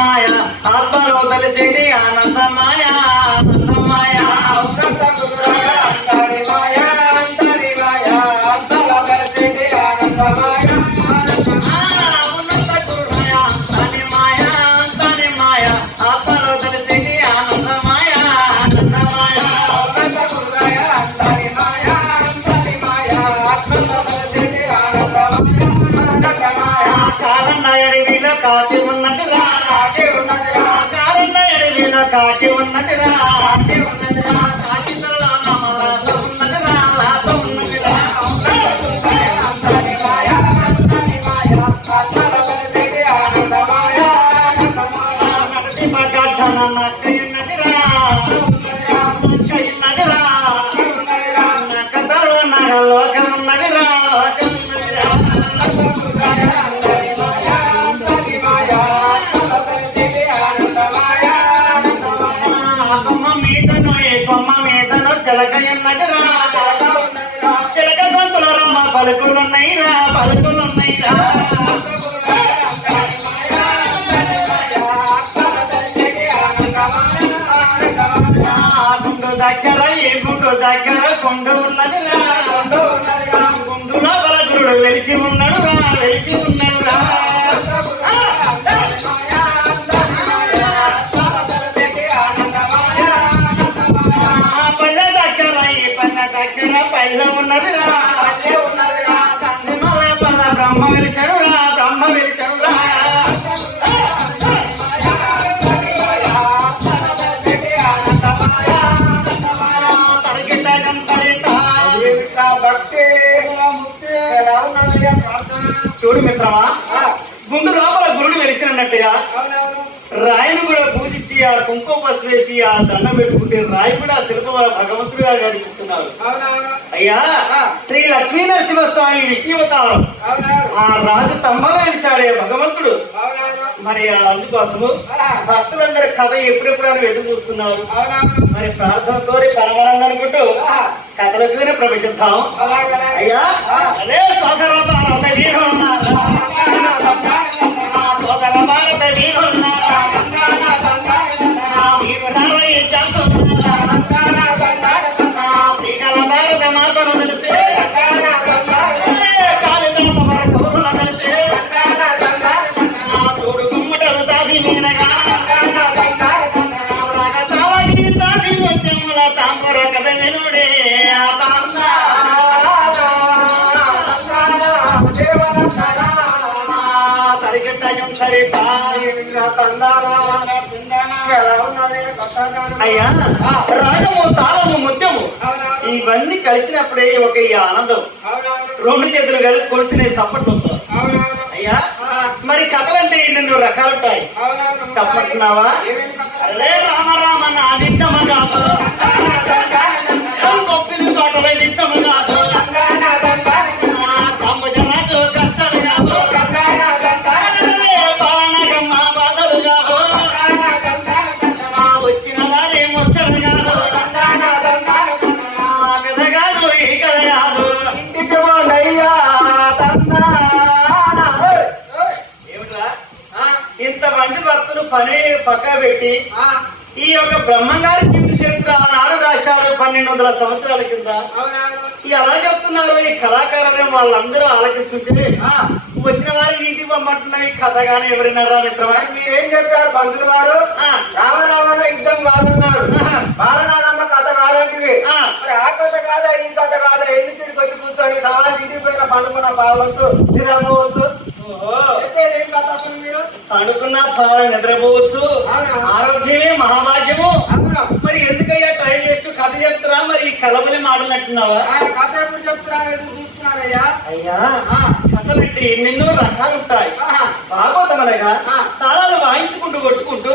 మాయ ఆత్మలో తెలిసేటి ఆనందమాయ ఆనందమాయ అంతరి మాయ అంతరి మాయ ఆత్మలో తెలిసేటి ఆనందమాయ ఉన్నత గురుమాయ అంతని మాయ అంతని మాయ ఆత్మలో తెలిసేటి ఆనందమాయ ఆనందమాయ ఉన్నత గురుమాయ అంతరి మాయ అంతరి మాయ ఆత్మలో తెలిసేటి ఆనందమాయ కారణ ఎడివిలో కాటి ఉన్నదిరా కాటి ఉన్నదిరా కారణ ఎడివిలో కాటి ఉన్నదిరా కాటి ఉన్నదిరా కాకిలో నమరాస ఉన్నదిరా రాస ఉన్నదిరా అంతరి మాయ అంతరి మాయ ఆత్మలో తెలిసేటి ఆనందమాయ ఆనందమాయ నడతి మగఠన నక్కయున్నదిరా నక్కయున్నదిరా నక్క సర్వ నగ లోకమున్నదిరా లోకమున్నదిరా కొమ్మ మీదను ఏ కొమ్మ మీదను చిలకయున్నదిరా చిలక గొంతులో రమ్మ పలుకులున్నయిరా పలుకులున్నయిరా గుండు దగ్గర ఏ గుండు దగ్గర గుండు ఉన్నదిరా గుండు లోపల గురుడు వెలిసి ఉన్నాడు రా వెలిసి ఉన్నాడు రా పల్లె దగ్గర ఈ పల్లె దగ్గర పల్లె ఉన్నదిరా కందిమల పల్ల బ్రహ్మ వెలిశాడు రా బ్రహ్మ వెలిశాడు రా తడిగిట్ట జంతరిత చూడు మిత్రమా గుండు లోపల గురుడు వెలిసినట్టుగా రాయిని కూడా పూజించి ఆ కుంకుమ పసుపు వేసి ఆ దండం పెట్టుకుంటే రాయి కూడా శిల్ప భగవంతుడిగా కనిపిస్తున్నారు. అయ్యా శ్రీ లక్ష్మీ నరసింహస్వామి విష్ణువతారం ఆ రాజు తమ్మలో వెలిసాడే భగవంతుడు. మరి అందుకోసము భక్తులందరి కథ ఎప్పుడెప్పుడు అని ఎదురు చూస్తున్నారు. మరి ప్రార్థనతో కనమరంగా అనుకుంటూ కథలతోనే ప్రవేశిద్దాం. అయ్యా అదే సోదర భారత వీరులు సోదర భారత వీరులు భారత మాతను తెలిసే కాళిదాస భర కౌరుల తెలిసే చూడు గుమ్మటలు తాది మీనగా రకతావగి తాది వచ్చముల తాంబర కథ వినుడే సరిగట్టం సరిత అయ్యా రాగము తాళము ముత్యము ఇవన్నీ కలిసినప్పుడే ఒక ఈ ఆనందం. రెండు చేతులు కలిసి కొడుతున్న సప్పట్లు అయ్యా. మరి కథలంటే ఎన్నెన్నో రకాలు ఉంటాయి చెప్పట్టున్నావా? అరే రామ రామ నా నిత్యమగా గొప్పిలు తోటలై నిత్యమగా కంబజరాజు కష్టాలు కాదు బాణగమ్మ బాధలు కాదు వచ్చిన వారి ముచ్చట కాదు కథ కాదు ఈ కథ కాదు ఇంటికి పోనయ్యా ఏమిట్రా ఇంతమంది భక్తులు పని పక్క పెట్టి ఈ యొక్క బ్రహ్మంగారి జీవిత చరిత్ర ఆనాడు రాశాడు 1200 సంవత్సరాల కింద. ఎలా చెప్తున్నారు ఈ కళాకారులు వాళ్ళందరూ ఆలకిస్తుంటే వచ్చిన వారి ఇంటికి పంపట్టున్నాయి కథ గానీ ఎవరినారా మిత్రమా? మీరేం చెప్పారు పంతులు వారు? రామరామన యుద్ధం కాదన్నారు, బాలనాగమ్మ కథ కాదంటివి. మరి ఆ కథ కాదా ఈ కథ కాదా? ఎన్ని తిరిగి వచ్చి కూర్చొని సవాల్ ఇంటికి పోయిన పండుకున్న బావచ్చు నిద్రపోవచ్చు. చెప్పేది ఏం కథ అసలు మీరు? పండుకున్న పాలు నిద్రపోవచ్చు, ఆరోగ్యమే మహాభాగ్యము. మరి ఎందుకయ్యా టైం వేస్ట్ కథ చెప్తారా? మరి ఈ కలబలి మాటలంటున్నావా? కథ ఎప్పుడు చెప్తున్నారు? ఎందుకు చూస్తున్నారయ్యా? అయ్యా కథలంటే ఎన్నెన్నో రకాలు ఉంటాయి. భాగవతం అనగా తాళాలు వాయించుకుంటూ కొట్టుకుంటూ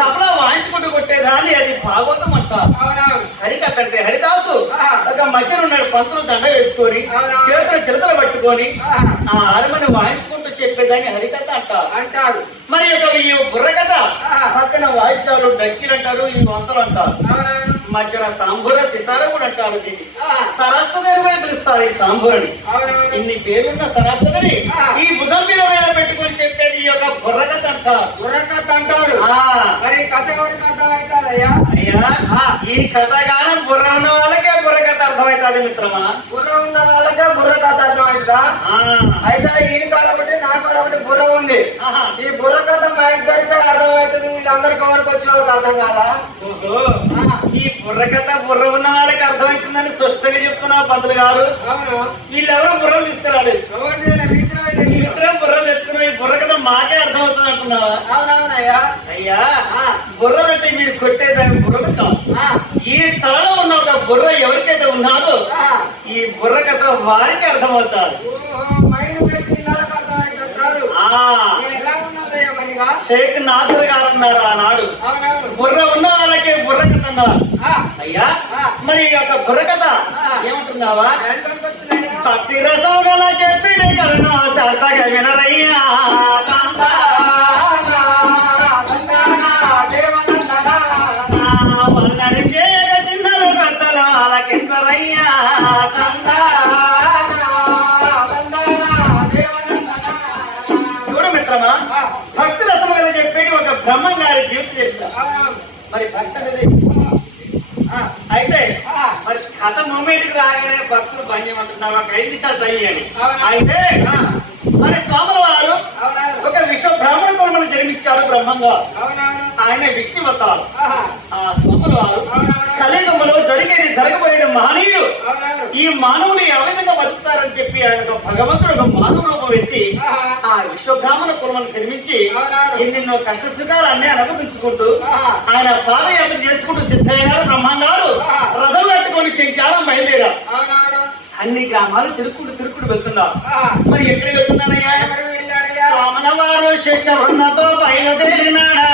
తబలా వాయించుకుంటూ కొట్టేదాన్ని అది భాగవతం అంటారు. హరికథ అంటే హరిదాసు ఒక మధ్యన ఉన్నాడు పంతులు దండ వేసుకొని చేతులు చిలతలు పట్టుకొని ఆ ఆరమని వాయించుకుంటూ చెప్పేదాన్ని హరికథ అంటారు. మరి ఈ బుర్రకథ పక్కన వాయిద్యాలు డక్కిలు అంటారు, ఈ వంతలు అంటారు. మధ్యన తాంబూర సితార కూడా అంటారు దీన్ని. సరస్వతిని కూడా పిలుస్తారు ఈ తాంబూరని. ఇన్ని పేరున్న సరస్వతిని ఈ భుజం మీద పెట్టుకొని చెప్పేది ఈ యొక్క బుర్రకథ అంటారు. బుర్రకథ అంటారు. మరి కథ ఎవరికి అర్థమవుతాదయ్యా? అయ్యా ఈ కథగానం బుర్ర ఉన్న వాళ్ళకే బుర్రకథ అర్థమవుతుంది మిత్రమా. బుర్ర ఉన్న వాళ్ళకే బుర్రకథ అర్థమవుతుందా? అయితే ఈయన కాబట్టి నాకు ఒకటి బుర్ర ఉంది. ఈ బుర్రకథ మా ఇద్దరికే అర్థమవుతుంది. వీళ్ళందరికీ ఎవరికి వచ్చిన వాళ్ళకి అర్థం కాదా? ఈ బుర్రకథ బుర్ర ఉన్న వాళ్ళకి అర్థమవుతుందని స్పష్టంగా చెప్తున్నావు పంతులు గారు. వీళ్ళెవరూ బుర్రలు తీసుకురాలేదు. ఇద్దరం బుర్రలు తెచ్చుకున్నావు. ఈ బుర్రకథ మాకే అర్థమవుతుంది అంటున్నావా? అవునవునయ్యా. అయ్యా బుర్రలు అంటే మీరు కొట్టేదాన్ని బుర్రలు కాదు. ఈ తలలో ఉన్న ఒక బుర్ర ఎవరికైతే ఉన్నాదో ఈ బుర్రకథ వారికి అర్థమవుతారు. షేక్ నాసర్ గారు అన్నారు ఆనాడు బుర్ర ఉన్న వాళ్ళకే బుర్రకథ అన్నారు. అయ్యా మరి ఈ యొక్క బుర్రకథ ఏమంటున్నావా? భక్తి రసం గల చెప్పి కలను సరదాగా వినరయ్యా. వాళ్ళని చేయక చిన్నలు పెద్దలు ఆలకించరయ్యా. చూడు మిత్రమా, భక్తి రసం గల చెప్పేది ఒక బ్రహ్మం గారి జీవితం చెప్తారు. మరి భక్తి అనేది అయితే మరి కథ మూమెంట్కి రాగానే భక్తులు బంద్ చేయమంటున్నారు. ఒక 5 నిమిషాలు తయ్యని. అయితే మరి స్వాముల వారు ఒక విశ్వ బ్రాహ్మణ కులమును జన్మించారు బ్రహ్మంగా. ఆయన విష్ణువతారు. ఆ స్వాముల వారు కలియుగంలో జరిగేది జరగబోయేది మహనీయుడు. ఈ మానవులు ఏ విధంగా బతుకుతారని చెప్పి ఆయన భగవంతుడు ఒక మానవ రూపం ఎత్తి ఆ విశ్వ బ్రాహ్మణ కులమును జన్మించి ఎన్నెన్నో కష్ట సుఖాలన్నీ అనుభవించుకుంటూ ఆయన పాదయాత్ర చేసుకుంటూ సిద్ధయ్య గారు బ్రహ్మంగారు రథం కట్టుకొని చెంచారం బయలుదేరారు. అన్ని గ్రామాలు తిరుక్కుడు వెళ్తున్నారు. మరి ఎక్కడికి వెళ్తున్నారయ్యా? స్వాముల వారు శిష్య బృందంతో బయలుదేరినాడా.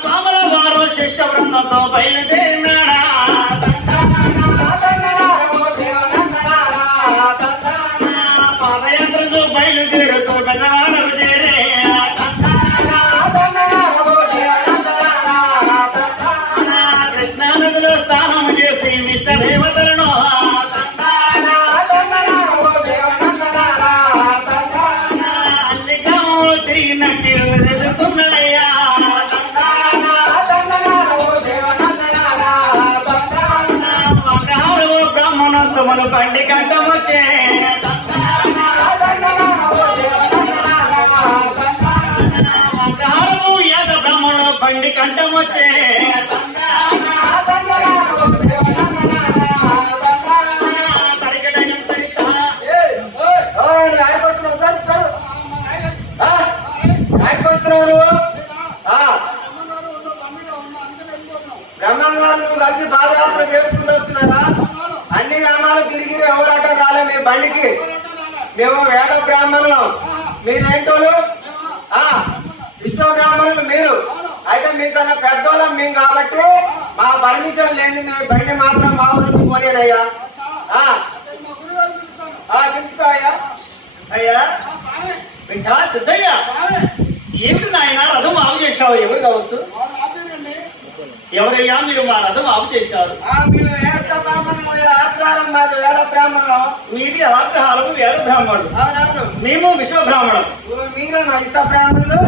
స్వాముల వారు శిష్య బృందంతో బయలుదేరినాడా. పాదయాత్రతో బయలుదేరుతూ బెజవాడకు చేరే కృష్ణానదిలో స్నానం చేసి ఇష్ట దేవతలను అన్ని గ్రామంలో తిరిగినట్టు వెళ్తున్నాడయ్యా. అగ్రహారము బ్రాహ్మణోత్తములు బండి కంఠం వచ్చే అగ్రహారము యాద బ్రాహ్మణులు బండి కంఠం వచ్చే బ్రహ్మంగారు నువ్వు కలిసి పాదయాత్ర చేసుకుంటూ వస్తున్నారా? అన్ని గ్రామాలు తిరిగి ఎవరాటం రాలే మీ బండికి. మేము వేద బ్రాహ్మణులు, మీరేంటోళ్ళు విశ్వ బ్రాహ్మణులు మీరు. అయితే మీకన్నా పెద్దోళ్ళం మేము కాబట్టి మా పర్మిషన్ లేని మీ బండి మాత్రం మా ఊరికి పోలేనయ్యా. పిలుచుకో అయ్యా. అయ్యా బిడ్డ సిద్ధయ్య, ఏమిటి నాయన రథం ఆపు చేశావు? ఎవరు కావచ్చు? ఎవరయ్యా మీరు మా రథం ఆపు చేశారు? మేము వేద బ్రాహ్మణులు, ఆగ్రహారం మాది వేద బ్రాహ్మణులు. మీది ఆగ్రహారము వేద బ్రాహ్మణుడు, అవునవును. మేము విశ్వ బ్రాహ్మణం. మీరు విశ్వ బ్రాహ్మణులు?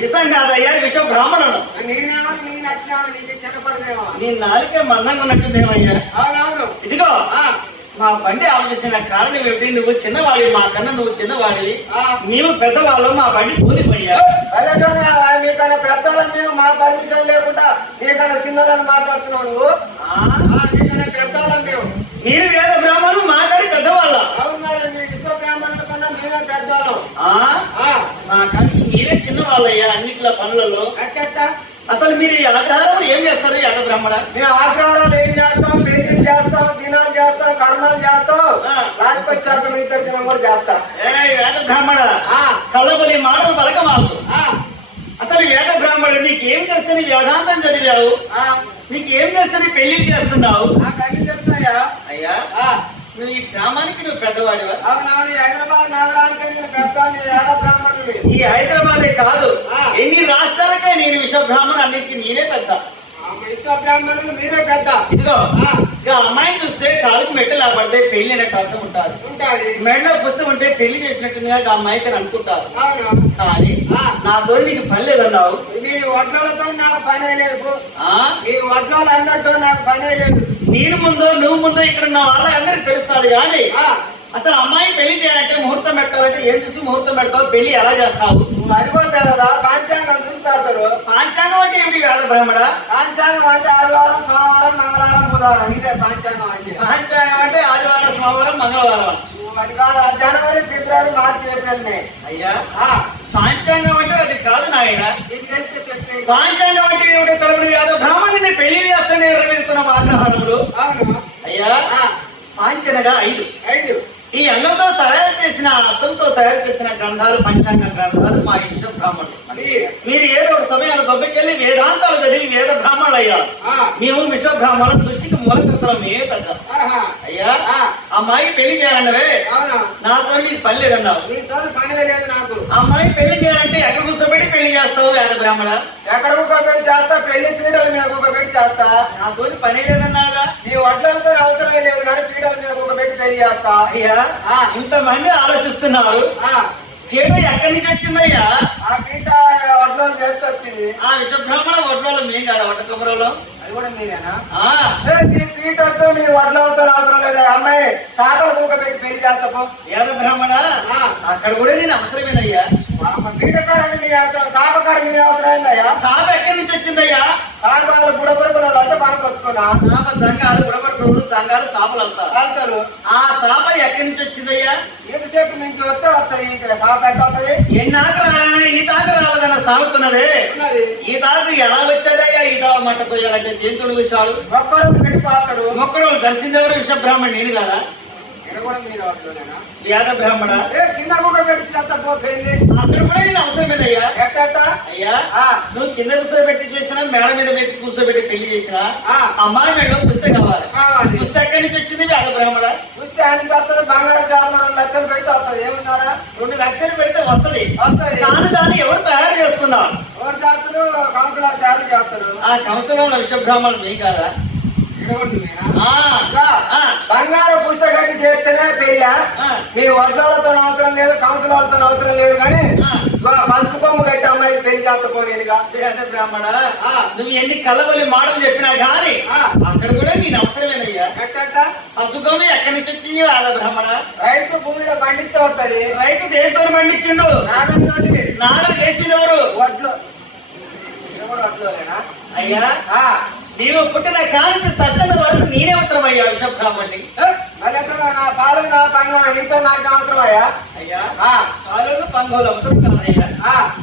నిజం కాదయ్యా, విశ్వ బ్రాహ్మణుడు. నేనేమో నీ నచ్చినాను, నీకు చిన్నపడదేమో. నీ నాలుగే మందంగా ఉన్నట్టుందేమయ్యా. అవునవును. ఇదిగో మా బండి ఆపు చేసిన కారణం ఏమిటి? నువ్వు చిన్నవాడి, మా కన్నా నువ్వు చిన్నవాడి, మేము పెద్దవాళ్ళు. మా బండి కూలిపోయా. మీకన్నా పెద్దవాళ్ళం మేము, మా పర్మిషన్ లేకుండా నీకన్నా చిన్నవాళ్ళని మాట్లాడుతున్నావు నువ్వు. మీకన్నా పెద్దవాళ్ళం మేము. మీరు వేద బ్రాహ్మణులు మాట్లాడి పెద్దవాళ్ళ. అవును మరి, మీ విశ్వ బ్రాహ్మణుల కన్నా మేమే పెద్దవాళ్ళం. మా కంటి మీరే చిన్నవాళ్ళయ్యా అన్నిట్ల పనులలో. అసలు మీరు ఈ ఆగ్రహాలు ఏం చేస్తారు యాద బ్రాహ్మణ? మేము ఆగ్రహాలు ఏం చేస్తాం? పెళ్లి చేస్తాం, దినాలు చేస్తాం, కర్మాలు చేస్తాం, రాజపతి చట్టం ఇతర దినం కూడా చేస్తాం. వేద బ్రాహ్మణ కళ్ళబలి మాటలు పలక మాకు. అసలు వేద బ్రాహ్మణుడు నీకేం తెలుసని వేదాంతం చదివావు? నీకేం తెలుసని పెళ్లి చేస్తున్నావు? అయ్యా నువ్వు ఈ గ్రామానికి నువ్వు పెద్దవాడివా? హైదరాబాద్ నగరానికి పెద్ద వేద బ్రాహ్మణుడు. ఈ హైదరాబాదే కాదు, ఎన్ని రాష్ట్రాలకే నేను విశ్వబ్రాహ్మణు అన్నిటికీ నేనే పెద్ద. విశ్వ బ్రాహ్మణులు మీరే పెద్ద. ఇదిగో ఇక అమ్మాయిని చూస్తే కాలుకి మెట్టలు పడితే పెళ్లి అనేట్టు అర్థం ఉంటారు. మెడలో పుస్తకం ఉంటే పెళ్లి చేసినట్టుగా ఆ అమ్మాయికి అని అనుకుంటారు. కానీ నాతో నీకు పని లేదన్నావు. నీ వడ్లతో నాకు పనే లేదు. నీ వడ్లు అన్నట్టు నాకు పనే లేదు. నేను ముందు నువ్వు ముందు ఇక్కడ ఉన్న వాళ్ళందరికీ తెలుస్తాడు. కానీ అసలు అమ్మాయి పెళ్లి చేయాలంటే ముహూర్తం పెట్టాలంటే ఏం చూసి ముహూర్తం పెడతావు? పెళ్లి ఎలా చేస్తావు? అది కూడా కదా పాంచాంగం చూసి పెడతారు. పాంచాంగం అంటే ఏమిటి వేద బ్రాహ్మణ? పాంచాంగం అంటే ఆదివారం, సోమవారం, మంగళవారం, బుధవారం. ఇదే పాంచాంగం అంటే. పాంచాంగం అంటే ఆదివారం, సోమవారం, మంగళవారం. అది కాదు జనవరి, ఫిబ్రవరి, మార్చి, ఏప్రిల్, మే. అయ్యా పాంచాంగం అంటే అది కాదు నాయన. ఇది తెలిసి చెప్పి పాంచాంగం అంటే ఏమిటో తరపుడు వేద బ్రాహ్మణుని పెళ్లి చేస్తానే ఎర్రవెళ్తున్న ఆగ్రహారములు. అయ్యా పాంచనగా 5 ఈ అంగంతో తయారు చేసిన అర్థంతో తయారు చేసిన గ్రంథాలు పంచాంగ గ్రంథాలు మా విశ్వ బ్రాహ్మణులు. మీరు ఏదో ఒక సమయాన్ని దొబ్బకెళ్ళి వేదాంతాలు చదివి వేద బ్రాహ్మణులు అయ్యారు. మేము విశ్వ బ్రాహ్మణులు సృష్టికి మూలకృతం ఏ పెద్ద. అయ్యా అమ్మాయి పెళ్లి చేయాలన్నవే నాతో నీకు పని లేదన్నావు. అమ్మాయి పెళ్లి చేయాలంటే ఎక్కడ కూర్చోబెట్టి పెళ్లి చేస్తావు వేద బ్రాహ్మణ? ఎక్కడ కూర్చోబెట్టి చేస్తా, పెళ్లి పీడల మీద కూర్చోబెట్టి చేస్తా. నాతో పనే లేదన్నాగా. నీ వడ్లంతా అవసరమే లేదు కానీ పీడల మీద కూర్చోబెట్టి పెళ్లి చేస్తా. అయ్యా ఇంతమంది ఆలోచిస్తున్నారు. పీట ఎక్కడి నుంచి వచ్చిందయ్యా? ఆ పీట వడ్లు చేసుకొచ్చింది. ఆ విశ్వబ్రాహ్మణ వడ్లలో మేం కదా వడ్డకమరలో. అది కూడా మీరేనా? నీ పీటతో నీ వడ్లతో అవసరం లేదా? అమ్మాయి సాగలు కూకబెట్టి పెళ్లి చేస్తాము. వేద బ్రాహ్మణ అక్కడ కూడా నేను అవసరమేనయ్యా. పీట కాడ నీ అవసరం, సాప కాడ నీ అవసరం ఏందయ్యా? సాప ఎక్కడి నుంచి వచ్చిందయ్యా? సాగలు బుడపరుపులు అంటే మనకు వచ్చుకున్నా. సాప జంగాలు బుడపరుపులు జంగాలు సాపలు అంటారు. ఆ సాప ఎక్కడి నుంచి వచ్చిందయ్యా? ఎంతసేపు నుంచి వస్తే వస్తుంది. సాప ఎట్ట వస్తుంది? ఎన్నాకు రాలని ఈ తాకు రాలేదన్న సాగుతున్నదే. ఈ తాకు ఎలా వచ్చేదయ్యా? ఈ తాగు మట్ట పోయాలంటే జంతువులు విషయాలు మొక్కడు పెట్టిపోతాడు. మొక్కడు దర్శించేవారు విశ్వ బ్రాహ్మణ్ నేను కదా. వేద బ్రాహ్మణ కింద కూడా పెట్టి చేస్తా పెళ్లి. అక్కడ కూడా నేను అవసరమేనయ్యా. ఎట్ట అయ్యా నువ్వు కింద కూర్చోబెట్టి చేసినా మేడ మీద పెట్టి కూర్చోబెట్టి పెళ్లి చేసినా అమ్మాయి మేడలో పుస్తకం కావాలి. పుస్తకం నుంచి వచ్చింది వేద బ్రాహ్మణ. పుస్తకానికి వస్తుంది. బంగారు షాపులో 2 లక్షలు పెడితే వస్తుంది. ఏమన్నారా? 2 లక్షలు పెడితే వస్తుంది. కానీ దాన్ని ఎవరు తయారు చేస్తున్నారు? ఎవరు చేస్తారు? కౌన్సిల్ శారీ చేస్తారు. ఆ కౌన్సిల్ విశ్వ బ్రాహ్మణులు మీ కాదా? బంగారు పుస్తకాన్ని చేస్తేనే పెళ్ళ. మీ వడ్లతో అవసరం లేదు, కౌన్సిల్ వాళ్ళతో అవసరం లేదు. కానీ పసుపు కొమ్ము కట్టి అమ్మాయికి పెళ్లి చేస్తపోలేదుగా. బ్రాహ్మణ నువ్వు ఎన్ని కలబలి మాటలు చెప్పినా కానీ అక్కడ కూడా నేను అవసరమేనయ్యా. పసుపు కొమ్ము ఎక్కడి నుంచి వచ్చింది వేద బ్రాహ్మణ? రైతు భూమిలో పండిస్తే వస్తుంది. రైతు దేంతో పండించిండు? నాగలు చేసింది ఎవరు? వడ్లు. అయ్యా నీవు పుట్టిన కానించి సత్యన వరకు నేనే అవసరమయ్యా విశ్వ బ్రాహ్మణి. నా పాలు నా పంగోలు నీతో నాకు అవసరమయ్యా. అయ్యా పాలు పంగోలు అవసరం కాదయ్యా.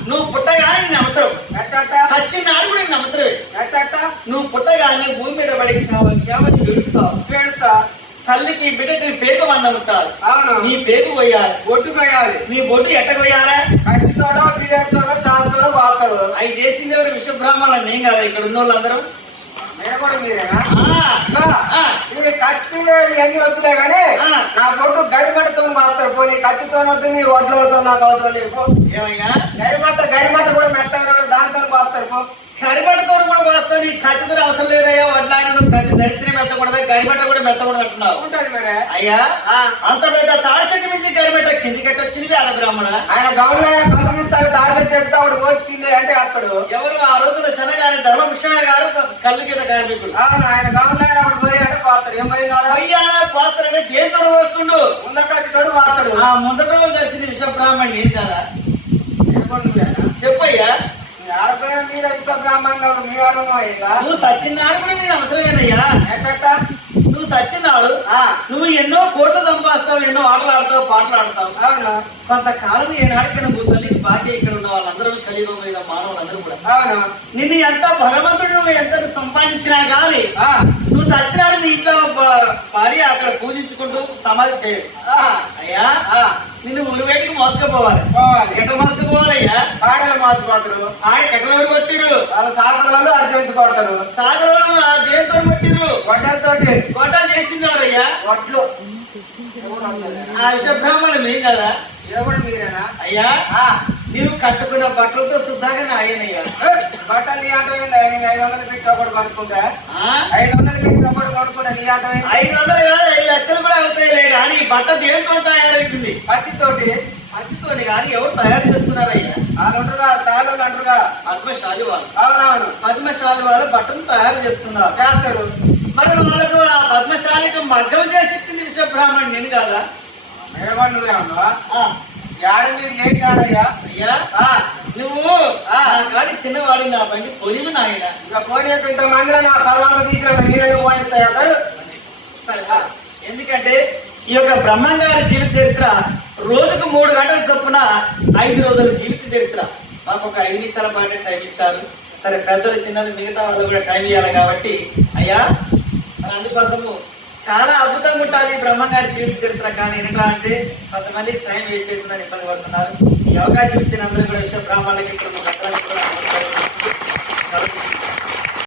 నువ్వు పుట్టగానే నేను అవసరం. సచ్చినాడు కూడా నేను అవసరమే. నువ్వు పుట్టగానే భూమి మీద పడి కేవలం ఏడుస్తావు. తల్లికి బిడ్డకి పేగు మంద ఉంటారు. నీ పేగు కొయ్యాలి, బొట్టు కొయ్యాలి. నీ బొట్టు ఎట్ట కొయ్యాలి? కత్తితోడో పీరియడ్తోడో షాపుతోడో వాడతాడు. అవి చేసింది ఎవరు? విశ్వ బ్రాహ్మణులు నేను కదా. ఇక్కడ ఉన్న వాళ్ళందరూ కూడా మీరేనా? కత్తి ఇవన్నీ వద్దులే కానీ నా బొట్టు గడిమట్టతో వాడతారు. పోనీ కత్తితో వద్దు, నీ వడ్లతో నాకు అవసరం లేదు. ఏమయ్యా గడిమట్ట కూడా మెత్తగా దాంతో వాడతారు. పో గరిబట్టతో కూడా వస్తావు. నీ కత్తితో అవసరం లేదయ్యా. వడ్లాయన నువ్వు కత్తి ధరిస్తే మెత్తకూడదు, గరిబట్ట కూడా మెత్తకూడదు అంటున్నావు. ఉంటుంది మరి. అయ్యా అంత పెద్ద తాడి చెట్టు నుంచి గరిబట్ట కిందికి వచ్చింది వేద బ్రాహ్మణ. ఆయన గౌడు ఆయన కలుగిస్తాడు. తాడి చెట్టు చెప్తా ఆవిడ పోల్చుకుంది అంటే అతడు ఎవరు? ఆ రోజున శనగారి ధర్మభూషణ గారు కళ్ళు కింద కార్మికుడు. అవును ఆయన గౌడు ఆయన ఆవిడ పోయాడు పోతాడు. ఏం పోయినా పోస్తారంటే దేంతో వస్తుండు? ముందకట్టుడు వాడతాడు. ఆ ముందకలో తెలిసింది విశ్వ బ్రాహ్మణ్ నేను కదా. చెప్పయ్యా ఆడపోయిన మీరు విశ్వ బ్రాహ్మణులు మీ వాడు. నువ్వు సచ్చినాడు కూడా నేను అవసరమేనయ్యా. నువ్వు సచ్చినాడు నువ్వు ఎన్నో కోట్లు సంపాదిస్తావు, ఎన్నో ఆటలు ఆడతావు, పాటలు ఆడతావు. అవును కొంతకాలం ఏనాడికైనా నువ్వు తల్లికి భాగ్య ఇక్కడ ఉన్న వాళ్ళందరూ కలియుగం మీద మానవులందరూ కూడా అవును నిన్ను ఎంత భగవంతుడు నువ్వు ఎంత సంపాదించినా కానీ నువ్వు సత్యనాడు నీ ఇంట్లో భార్య అక్కడ పూజించుకుంటూ సమాధి చేయడు. అయ్యా నిన్ను ఉరివేటికి మోసుకుపోవాలి. ఎట్లా మోసుకుపోవాలయ్యా? ఆడలు మోసపోతారు. ఆడ ఎట్లా కొట్టిరు? సాగర్ వాళ్ళు అర్జెంచుకోడతారు. సాగర్ వాళ్ళు దేంతో కొట్టిరు? గొడ్డలతోటి. గొడ్డలు చేసింది ఎవరయ్యా? వడ్లు. ఆ విశ్వ బ్రాహ్మణులు మేం కదా. కూడా మీరేనా? అయ్యా నీవు కట్టుకున్న బట్టలతో శుద్ధంగా నాయనయ్యా. బట్టలు నీ ఆట 500 పెట్టి ఒకటి కొనుక్కుంటా 500 పెట్టి ఒకటి కొనుక్కుంటా నీ ఆట 500 కాదు 5 లక్షలు కూడా అవుతాయిలే కానీ ఈ బట్ట దేనితో తయారైతుంది? పత్తితోటి. పత్తితోని కానీ ఎవరు తయారు చేస్తున్నారయ్యా? వాళ్ళు అంటారుగా సాలోళ్ళు అంటారుగా పద్మశాలి వాళ్ళు. అవునవును పద్మశాలి వాళ్ళు బట్టలు తయారు చేస్తున్నారు. చేస్తారు. మరి వాళ్ళకు ఆ పద్మశాలికి మగ్గం చేసి విషయ బ్రాహ్మణ్ నేను కాదా? మేడవాడు నువ్వేమన్నా ఏడ మీరు ఏం కాడయ్యా? అయ్యా నువ్వు నా కాడి చిన్నవాడి నా బండి పొలివు నాయన. ఇక పోనీ ఇంతమందిలో నా పర్వాలు తీసిన నీళ్ళు పోయిస్తాయా గారు? సరే సరే. ఎందుకంటే ఈ యొక్క బ్రహ్మంగారి జీవిత చరిత్ర రోజుకు 3 గంటల చొప్పున 5 రోజుల జీవిత చరిత్ర. మాకు ఒక 5 నిమిషాల పాటు టైం ఇచ్చారు. సరే పెద్దలు చిన్నలు మిగతా వాళ్ళు కూడా టైం ఇవ్వాలి కాబట్టి అయ్యా అందుకోసము చాలా అద్భుతంగా ఉంటుంది ఈ బ్రహ్మంగారి జీవిత చరిత్ర. కానీ ఏంటా అంటే కొంతమంది టైం వేస్ట్ అవుతుందని ఇబ్బంది పడుతున్నారు. ఈ అవకాశం ఇచ్చిన అందరూ కూడా విషయ బ్రాహ్మణులకి ఇప్పుడు